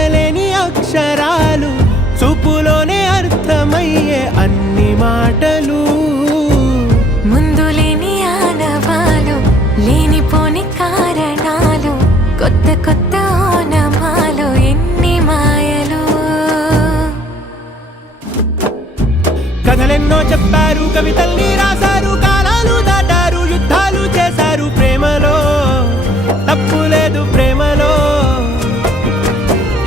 పలకలేని అక్షరాలు, చూపులోనే అర్థమయ్యే అన్ని మాటలు. ముందు లేని ఆనవాలు, లేనిపోని కారణాలు, కొత్త కొత్త ఓనమాలు, ఎన్ని మాయలు. కథలెన్నో చెప్పారు, కవితల్ని రాశారు, కాలాలు దాటారు, యుద్ధాలు చేశారు ప్రేమలో, తప్పు లేదు ప్రేమలో.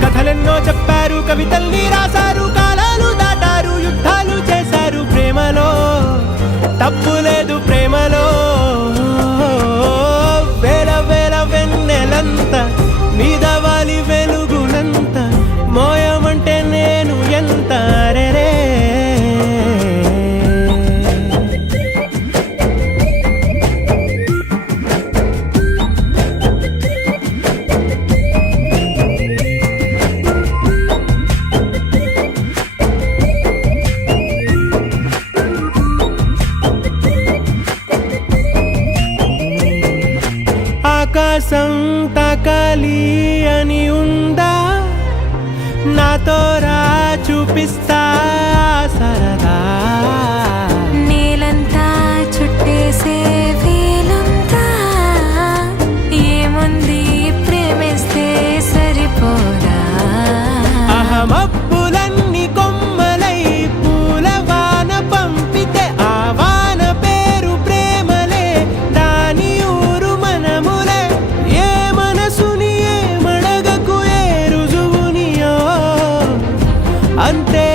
కథలెన్నో చెప్పారు, కవితల్ని రాశారు, కాలాలు దాటారు, యుద్ధాలు చేశారు ప్రేమలో, తప్పు లేదు ప్రేమలో. వేల వేల వెన్నెలంత మీద వాలి వెలుగునంత, మోయమంటే నేను ఎంత రే. ఆకాశం తాకాలి అని ఉందా, నాతో రా చూపిస్తా సరదా. నేలంతా చుట్టేసే వీలుందా, ఏముంది ప్రేమిస్తే సరిపోదా. అహమప్పులన్నీ కొమ్మలై పూల వాన పంపితే, ఆ వాన పేరు ప్రేమలే, దాని ఊరు మనములే. ఏ మనసుని ఏ మడగకు, ఏ రుజువునియో అంతే